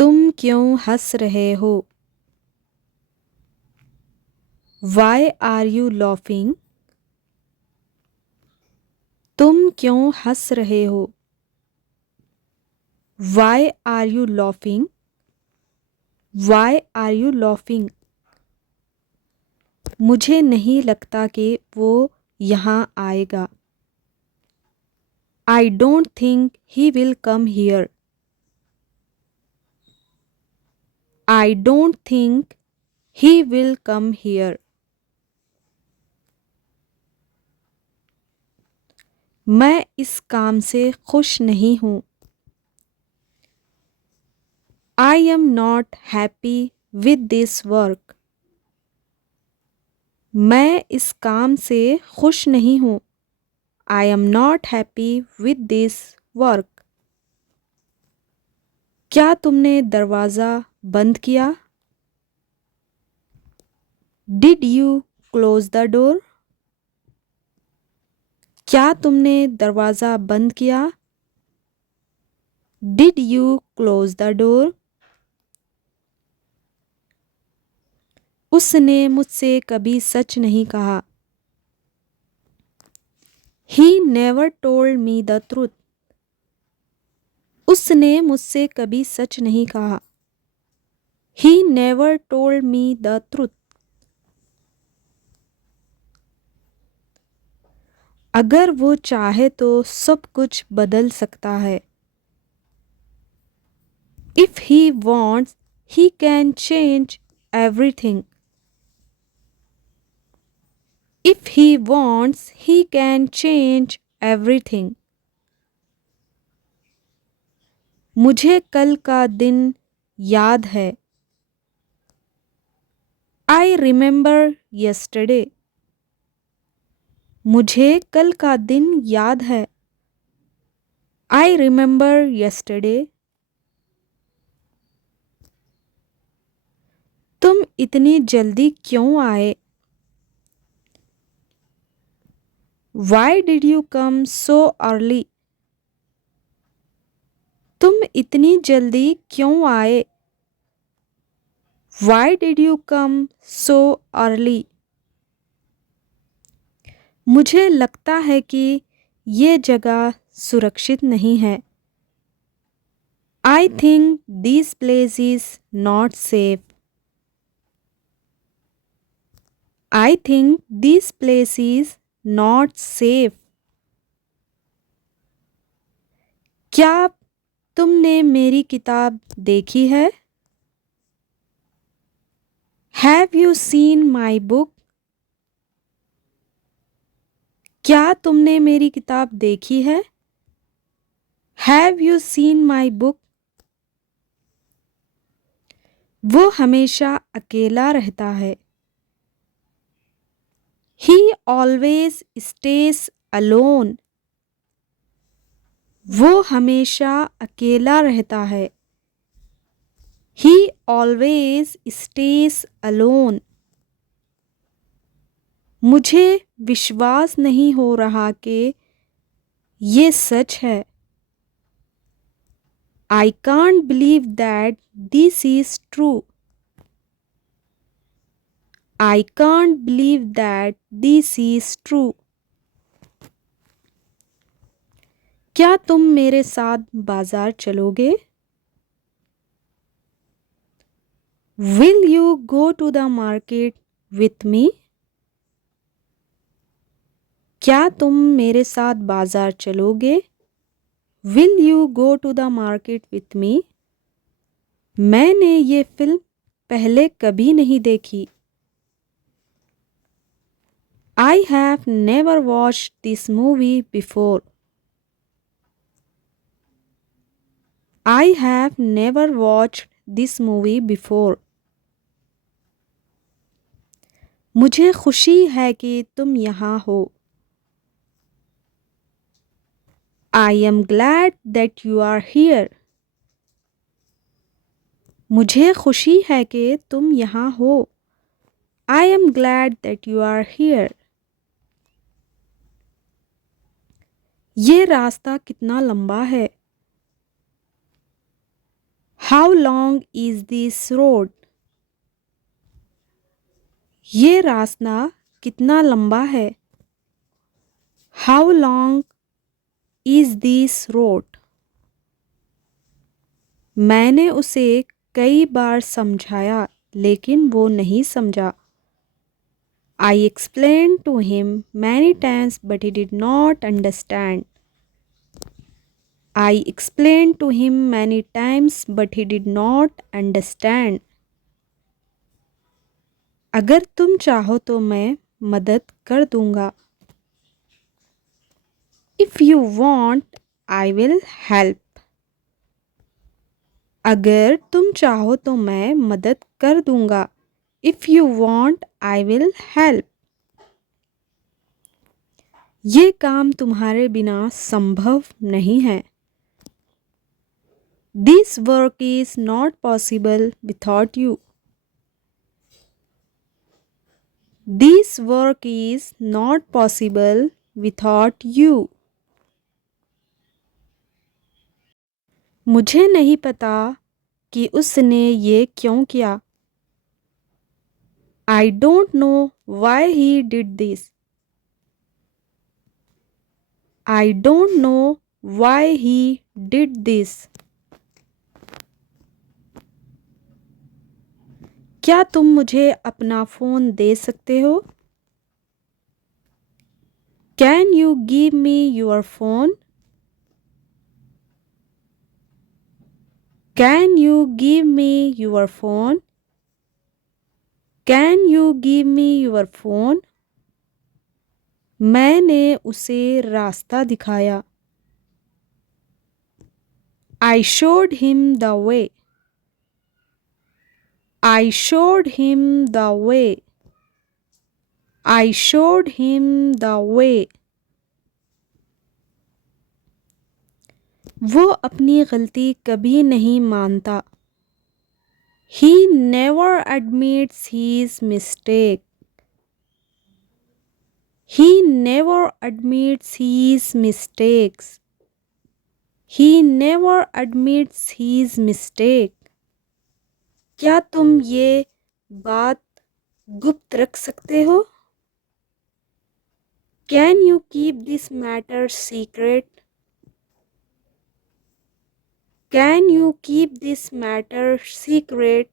तुम क्यों हंस रहे हो? Why are you laughing? तुम क्यों हंस रहे हो? Why are you laughing? Why are you laughing? मुझे नहीं लगता कि वो यहाँ आएगा. I don't think he will come here. I don't think he will come here. मैं इस काम से खुश नहीं हूँ. I am not happy with this work. मैं इस काम से खुश नहीं हूँ. I am not happy with this work. क्या तुमने दरवाज़ा बंद किया? Did you close the door? क्या तुमने दरवाज़ा बंद किया? Did you close the door? उसने मुझसे कभी सच नहीं कहा. He never told me the truth. उसने मुझसे कभी सच नहीं कहा. He never told me the truth. अगर वो चाहे तो सब कुछ बदल सकता है. If he wants, he can change everything. If he wants, he can change everything. मुझे कल का दिन याद है. I remember yesterday. मुझे कल का दिन याद है. I remember yesterday. तुम इतनी जल्दी क्यों आए? Why did you come so early? तुम इतनी जल्दी क्यों आए? Why did you come so early? मुझे लगता है कि ये जगह सुरक्षित नहीं है. I think this place is not safe. I think this place is not safe. क्या तुमने मेरी किताब देखी है? Have you seen my book? क्या तुमने मेरी किताब देखी है? Have you seen my book? वो हमेशा अकेला रहता है. He always stays alone. वो हमेशा अकेला रहता है. He always stays alone. मुझे विश्वास नहीं हो रहा कि ये सच है. I can't believe that this is true. I can't believe that this is true. क्या तुम मेरे साथ बाजार चलोगे? Will you go to the market with me? क्या तुम मेरे साथ बाजार चलोगे? Will you go to the market with me? मैंने ये फिल्म पहले कभी नहीं देखी. I have never watched this movie before. I have never watched this movie before. मुझे खुशी है कि तुम यहाँ हो. I am glad that you are here. मुझे खुशी है कि तुम यहाँ हो. I am glad that you are here. ये रास्ता कितना लंबा है? How long is this road? ये रास्ता कितना लंबा है? How long is this road? मैंने उसे कई बार समझाया लेकिन वो नहीं समझा. I explained to him many times but he did not understand. I explained to him many times but he did not understand. अगर तुम चाहो तो मैं मदद कर दूंगा. If you want, I will help. अगर तुम चाहो तो मैं मदद कर दूंगा. If you want, I will help. ये काम तुम्हारे बिना संभव नहीं है. This work is not possible without you. This work is not possible without you. मुझे नहीं पता कि उसने ये क्यों किया. I don't know why he did this. I don't know why he did this. क्या तुम मुझे अपना फ़ोन दे सकते हो? Can you give me your phone? Can you give me your phone? Can you give me your phone? मैंने उसे रास्ता दिखाया. I showed him the way. I showed him the way. I showed him the way. वो अपनी गलती कभी नहीं मानता. He never admits his mistake. He never admits his mistakes. He never admits his mistake. क्या तुम ये बात गुप्त रख सकते हो? Can you keep this matter secret? Can you keep this matter secret?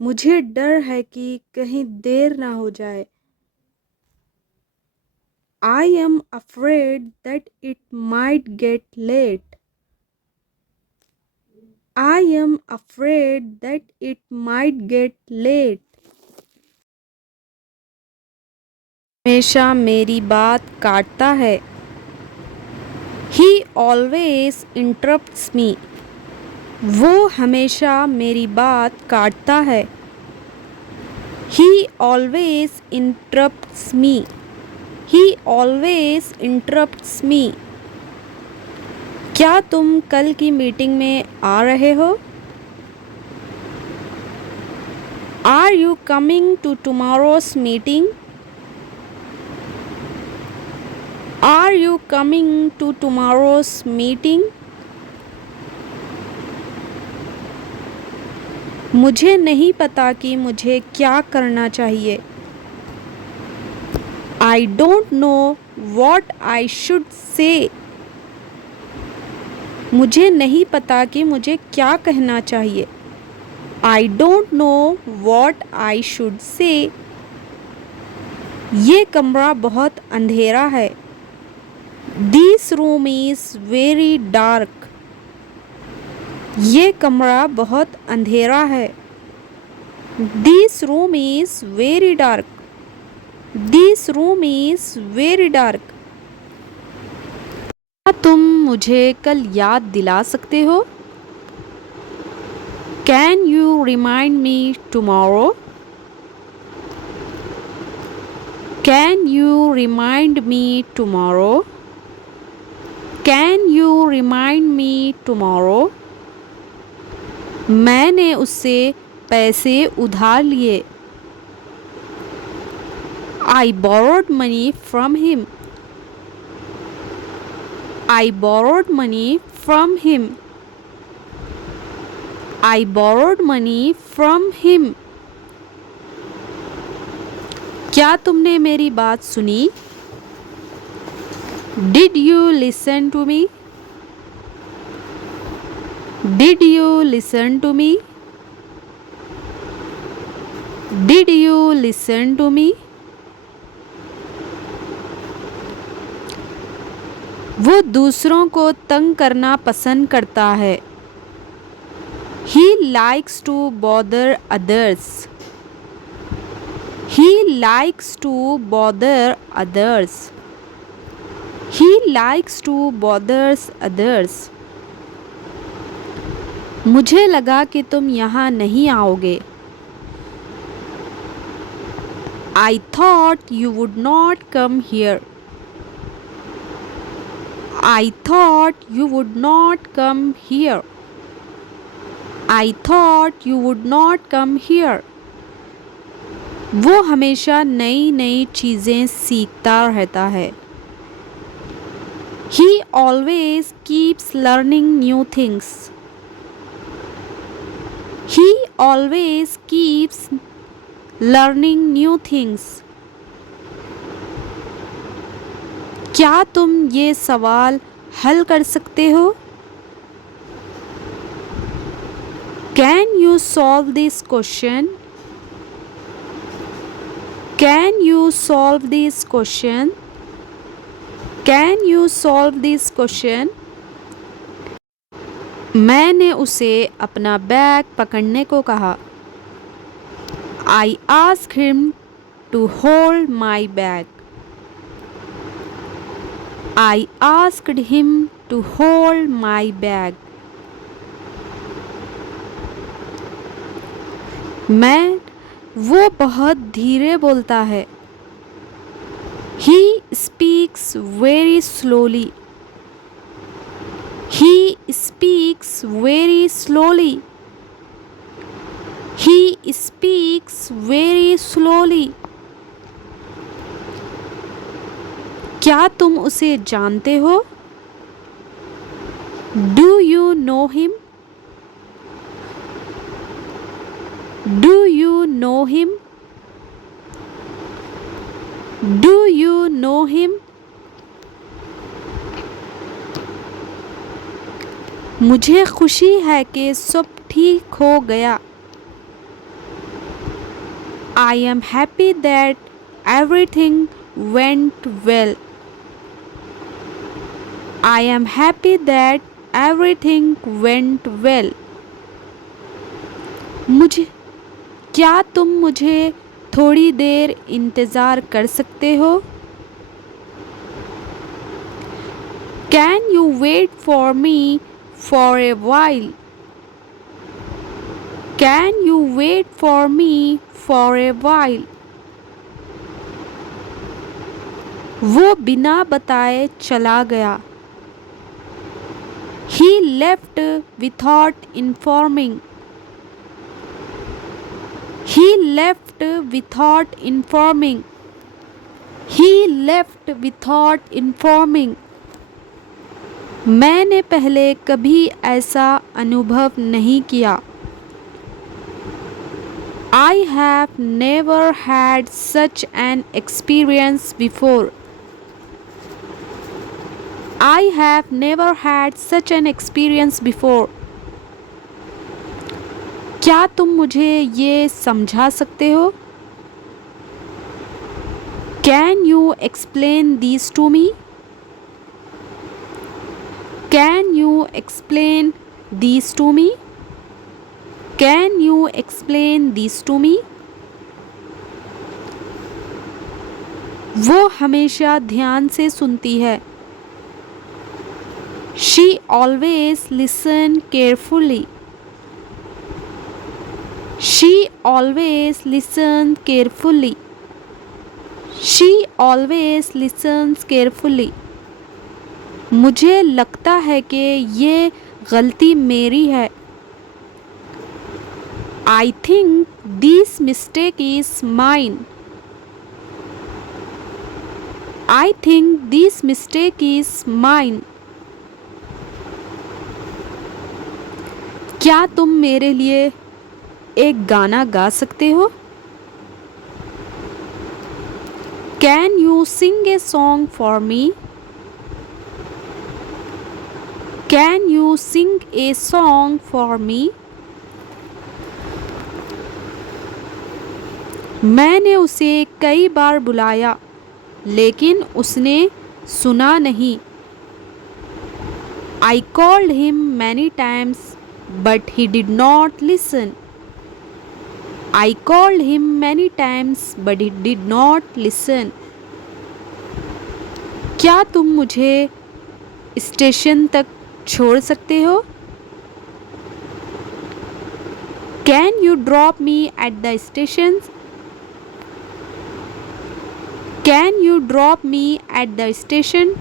मुझे डर है कि कहीं देर ना हो जाए. I am afraid that it might get late. I am afraid that it might get late. हमेशा मेरी बात काटता है. He always interrupts me. वो हमेशा मेरी बात काटता है. He always interrupts me. He always interrupts me. क्या तुम कल की मीटिंग में आ रहे हो? Are you coming to tomorrow's meeting? Are you coming to tomorrow's meeting? मुझे नहीं पता कि मुझे क्या करना चाहिए. I don't know what I should say. मुझे नहीं पता कि मुझे क्या कहना चाहिए. I don't know what I should say. ये कमरा बहुत अंधेरा है. This room is very dark. ये कमरा बहुत अंधेरा है. This room is very dark. This room is very dark. क्या तुम मुझे कल याद दिला सकते हो? Can you remind me tomorrow? Can you remind me tomorrow? Can you remind me tomorrow? मैंने उससे पैसे उधार लिए. I borrowed money from him. I borrowed money from him. I borrowed money from him. क्या तुमने मेरी बात सुनी? Did you listen to me? Did you listen to me? Did you listen to me? वो दूसरों को तंग करना पसंद करता है. He likes to bother others. He likes to bother others. He likes to bother others. मुझे लगा कि तुम यहाँ नहीं आओगे. I thought you would not come here. I thought you would not come here. I thought you would not come here. वो हमेशा नई नई चीज़ें सीखता रहता है. He always keeps learning new things. He always keeps learning new things. क्या तुम ये सवाल हल कर सकते हो? Can you solve this question? Can you solve this question? Can you solve this question? मैंने उसे अपना बैग पकड़ने को कहा. I asked him to hold my bag. I asked him to hold my bag. वो बहुत धीरे बोलता है. He speaks very slowly. He speaks very slowly. He speaks very slowly. क्या तुम उसे जानते हो? Do you know him? Do you know him? Do you know him? मुझे खुशी है कि सब ठीक हो गया. I am happy that everything went well. I am happy that everything went well. क्या तुम मुझे थोड़ी देर इंतज़ार कर सकते हो? Can you wait for me for a while? Can you wait for me for a while? वो बिना बताए चला गया. He left without informing. He left without informing. He left without informing. मैंने पहले कभी ऐसा अनुभव नहीं किया. I have never had such an experience before. I have never had such an experience before. क्या तुम मुझे ये समझा सकते हो? Can you explain these to me? Can you explain these to me? Can you explain these to me? वो हमेशा ध्यान से सुनती है. She always listens carefully. She always listens carefully. She always listens carefully. मुझे लगता है कि ये गलती मेरी है. I think this mistake is mine. I think this mistake is mine. क्या तुम मेरे लिए एक गाना गा सकते हो? Can you sing a song for me? Can you sing a song for me? मैंने उसे कई बार बुलाया लेकिन उसने सुना नहीं। I called him many times but he did not listen. I called him many times but he did not listen. क्या तुम मुझे स्टेशन तक छोड़ सकते हो? Can you drop me at the station? Can you drop me at the station?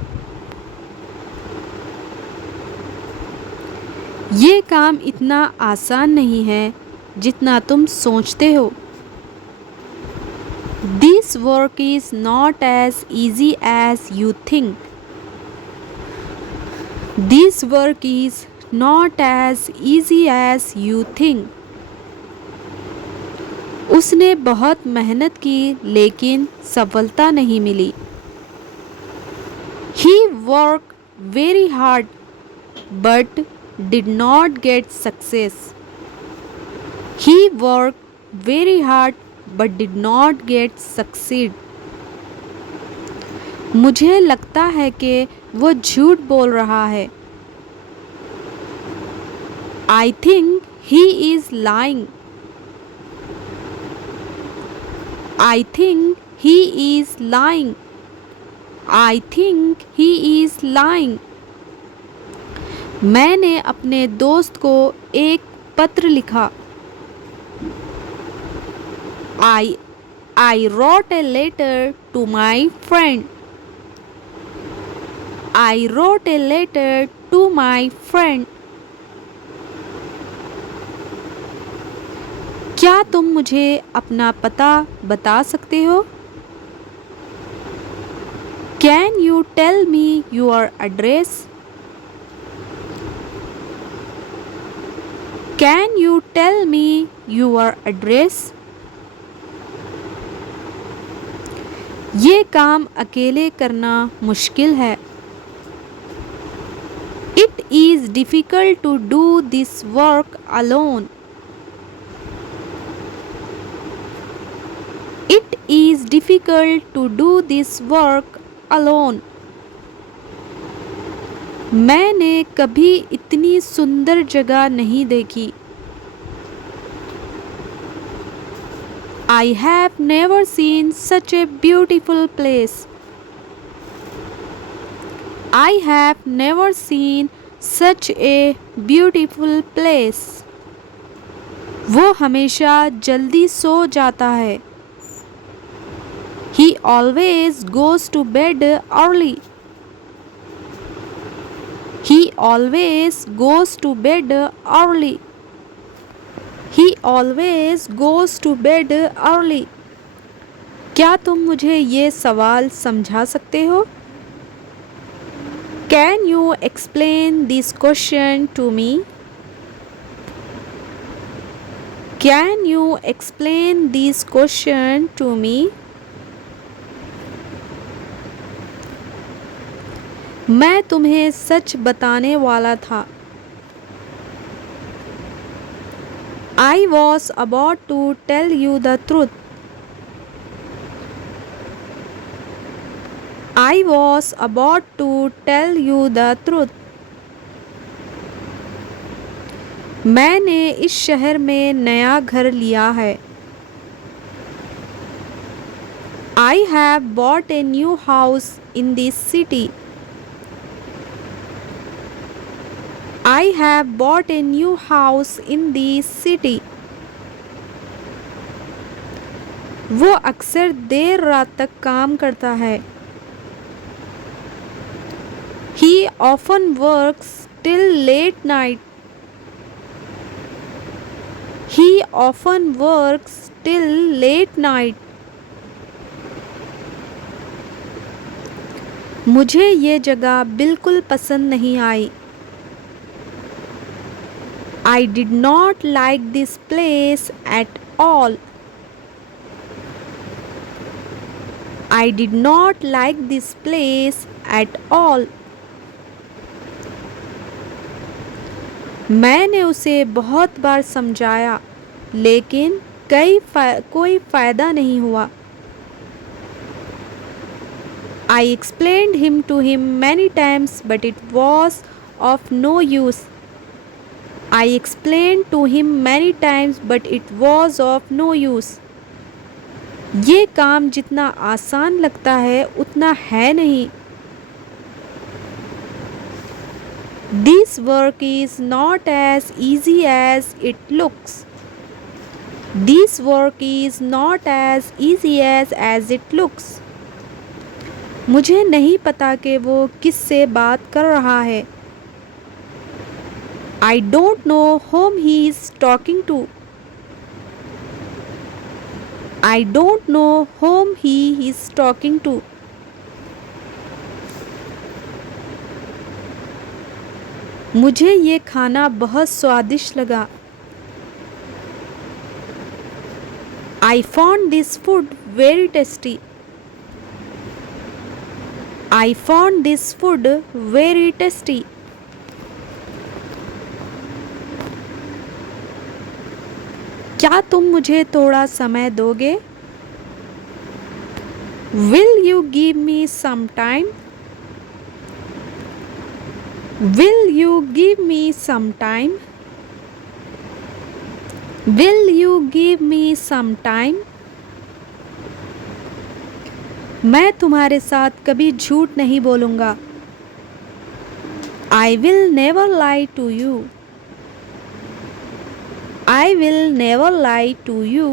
ये काम इतना आसान नहीं है जितना तुम सोचते हो। This work is not as easy as you think. This work is not as easy as you think. उसने बहुत मेहनत की लेकिन सफलता नहीं मिली। He worked very hard but did not get success. He worked very hard but did not get succeed. मुझे लगता है कि वो झूठ बोल रहा है। I think he is lying. I think he is lying. I think he is lying. मैंने अपने दोस्त को एक पत्र लिखा। I wrote a letter to my friend. I wrote a letter to my friend. क्या तुम मुझे अपना पता बता सकते हो? Can you tell me your address? Can you tell me your address? ये काम अकेले करना मुश्किल है। It is difficult to do this work alone. It is difficult to do this work alone. मैंने कभी इतनी सुंदर जगह नहीं देखी। I have never seen such a beautiful place. I have never seen such a beautiful place. वो हमेशा जल्दी सो जाता है। He always goes to bed early. He always goes to bed early. He always goes to bed early. क्या तुम मुझे ये सवाल समझा सकते हो? Can you explain this question to me? Can you explain this question to me? मैं तुम्हें सच बताने वाला था। I was about to tell you the truth. I was about to tell you the truth. मैंने इस शहर में नया घर लिया है। I have bought a new house in this city. I have bought a new house in this city. वो अक्सर देर रात तक काम करता है। He often works till late night. He often works till late night. मुझे ये जगह बिल्कुल पसंद नहीं आई। I did not like this place at all. I did not like this place at all. मैंने उसे बहुत बार समझाया लेकिन कोई फ़ायदा नहीं हुआ. I explained him to him many times but it was of no use. I explained to him many times but it was of no use. ये काम जितना आसान लगता है उतना है नहीं. This work is not as easy as it looks. This work is not as easy as it looks. मुझे नहीं पता कि वो किससे बात कर रहा है. I don't know whom he is talking to. I don't know whom he is talking to. मुझे ये खाना बहुत स्वादिष्ट लगा. I found this food very tasty. I found this food very tasty. क्या तुम मुझे थोड़ा समय दोगे? Will you give me some time? Will you give me some time? Will you give me some time? मैं तुम्हारे साथ कभी झूठ नहीं बोलूँगा. I will never lie to you. I will never lie to you.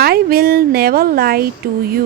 I will never lie to you.